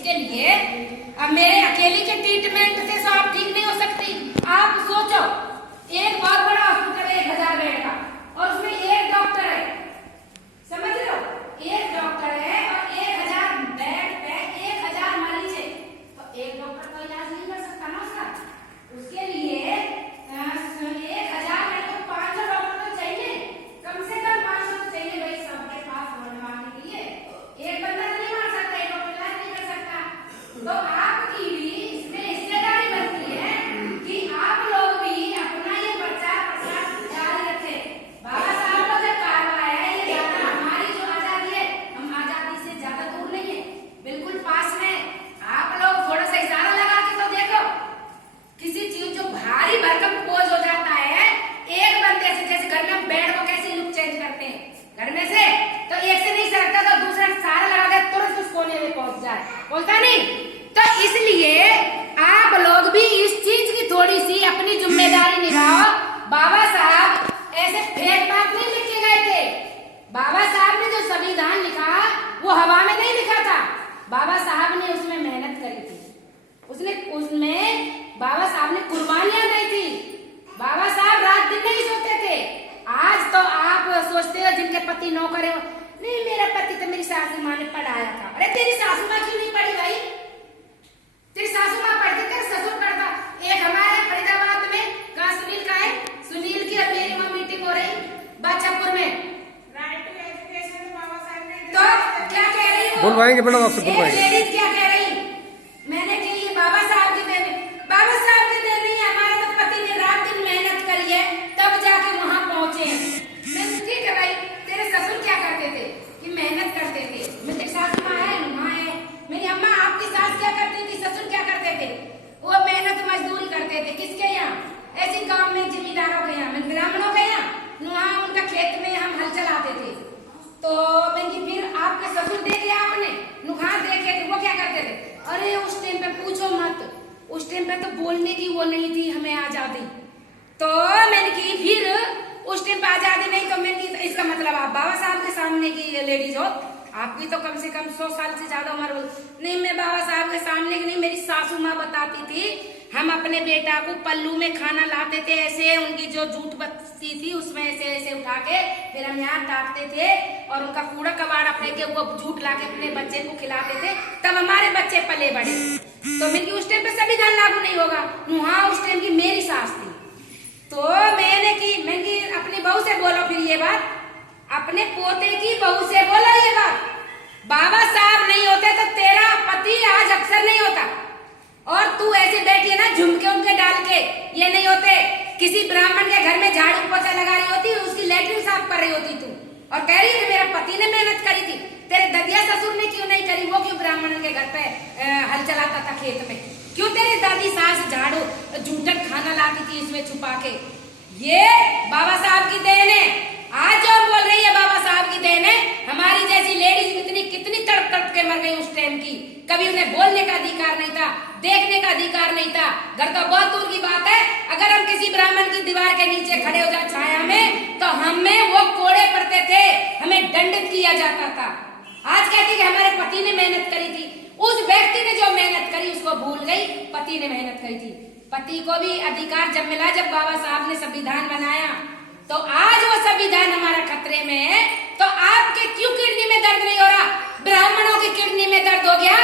इसके लिए अब मेरे अकेले के ट्रीटमेंट से तो आप ठीक नहीं हो सकती। आप सोचो, एक बहुत बड़ा हॉस्पिटल है 1000 बेड का, और उसमें एक डॉक्टर है, समझ रहे हो, एक डॉक्टर है और 1000 बेड पे 1000 मरीज है, तो एक डॉक्टर तो इलाज नहीं कर सकता ना उसका। उसके लिए 1000 में तो 500 डॉक्टर तो चाहिए, कम से कम 500 तो चाहिए भाई सबके पास मारने के लिए। एक बंदा तो नहीं मार सकता, एक डॉक्टर इलाज नहीं कर सकता। तो आपकी भी इसमें हिस्सेदारी बनती है कि आप लोग भी अपना ये प्रचार प्रसार जारी रखें। बाबा साहब का जो कारवा है ये ज्यादा हमारी जो आजादी है, हम आजादी से ज्यादा दूर नहीं है, बिल्कुल पास में। आप लोग थोड़ा सा इशारा लगा के तो देखो, किसी चीज जो भारी भरकम पोज हो जाता है एक बंदे से, जैसे घर में हम बेड को कैसे लुक चेंज करते हैं घर में से, तो एक से नहीं सरकता तो दूसरा सारा लगा दे तुरंत उस कोने में पहुंच जाए, पहुंचता नहीं। तो इसलिए आप लोग भी इस चीज की थोड़ी सी अपनी जिम्मेदारी निभाओ। बाबा साहब ऐसे फेक बात नहीं लिख के गए थे। बाबा साहब ने जो संविधान लिखा वो हवा में नहीं लिखा था, बाबा साहब ने उसमें मेहनत करी थी, उसमें बाबा साहब ने कुर्बानियां दी थी। बाबा साहब रात दिन नहीं सोते थे। आज तो आप सोचते हो जिनके पति नौकर है, नहीं मेरा पति तो मेरी सासू माँ ने पढ़ाया था। अरे तेरी सासू माँ क्यों नहीं पढ़ी भाई? तेरी सासू माँ पढ़ती, तेरा ससुर पढ़ता। एक हमारे फरीदाबाद में कहा सुनील का है, सुनील की और मेरी माँ मीटिंग हो रही बादशाहपुर में, राइट टू एजुकेशन बाबा साहब ने, तो क्या कह रही है बुलवाएंगे मैडम आपसे, बुलवाएंगे। लेडीज क्या कह रही, मैंने कि ये बाबा साहब की देन, बाबा साहब की देन नहीं है, हमारे तो पति ने रात दिन मेहनत करी है तब जाके वहां पहुंचे। ठीक है भाई, तेरे ससुर क्या करते थे कि मेहनत करते थे, मेरी सासू माँ है, माँ है, मेरी अम्मा आपकी सास क्या करती थी, ससुर क्या करते थे, वो मेहनत मजदूरी करते थे। किसके यहाँ? ऐसे गांव में जमींदारों के यहाँ, ब्राह्मणों के यहाँ, वहां उनका खेत में हम हल चलाते थे। तो मैंने फिर आपके ससुर देखे आपने नुकहा देखे थे, वो क्या करते थे, अरे उस टाइम पे पूछो मत, उस टाइम पे तो बोलने की वो नहीं थी हमें आजादी। तो मैंने की फिर उस टाइम पे आजादी नहीं, तो मैंने की इसका मतलब आप बाबा साहब के सामने की लेडीज हो, आपकी तो कम से कम 100 साल से ज्यादा उम्र हो। नहीं मैं बाबा साहब के सामने की नहीं, मेरी सासू माँ बताती थी, हम अपने बेटा को पल्लू में खाना लाते थे, ऐसे उनकी जो जूठ बत्ती थी उसमें ऐसे ऐसे उठा के फिर हम यहाँ टाकते थे और उनका कूड़ा कबाड़ा फेंके वो जूठ ला के अपने बच्चे को खिलाते थे, तब हमारे बच्चे पले बड़े। तो मैंने उस टाइम पे संविधान लागू नहीं होगा, हाँ उस टाइम की मेरी सास थी। तो मैंने अपनी बहू से बोलो फिर ये बात, अपने पोते की बहू से बोलो ये बात, बाबा साहब नहीं होते तो तेरा पति आज अक्सर नहीं होता, और तू ऐसे बैठी है ना झुमके उमके डाल के, ये नहीं होते। किसी ब्राह्मण के घर में झाड़ू पोछा लगा रही होती, उसकी लेटरिन साफ कर रही होती तू, और कह रही है मेरा पति ने मेहनत करी थी, तेरे ददिया ससुर ने क्यों नहीं करी? वो क्यों ब्राह्मण के घर पे हल चलाता था खेत में? क्यों तेरी दादी सास झाड़ू जूठन खाना लाती थी इसमें छुपा के? ये बाबा साहब की देन है। आज जो बोल रही है बाबा साहब की देन है, हमारी जैसी लेडीज कितनी तड़प तड़प के मर गई उस टाइम की, कभी उन्हें बोलने का अधिकार नहीं था, देखने का अधिकार नहीं था। घर तो बहुत दूर की बात है, अगर हम किसी ब्राह्मण की दीवार के नीचे खड़े हो जाए छाया में, तो हमें वो कोड़े पड़ते थे, हमें दंडित किया जाता था। आज कहती कि हमारे पति ने मेहनत करी थी, उस व्यक्ति ने जो मेहनत करी उसको भूल गई, पति ने मेहनत करी थी। पति को भी अधिकार जब मिला, जब बाबा साहब ने संविधान बनाया, तो आज वो संविधान हमारा खतरे में है। तो आपके क्यों किडनी में दर्द नहीं हो रहा? ब्राह्मणों की किडनी में दर्द हो गया,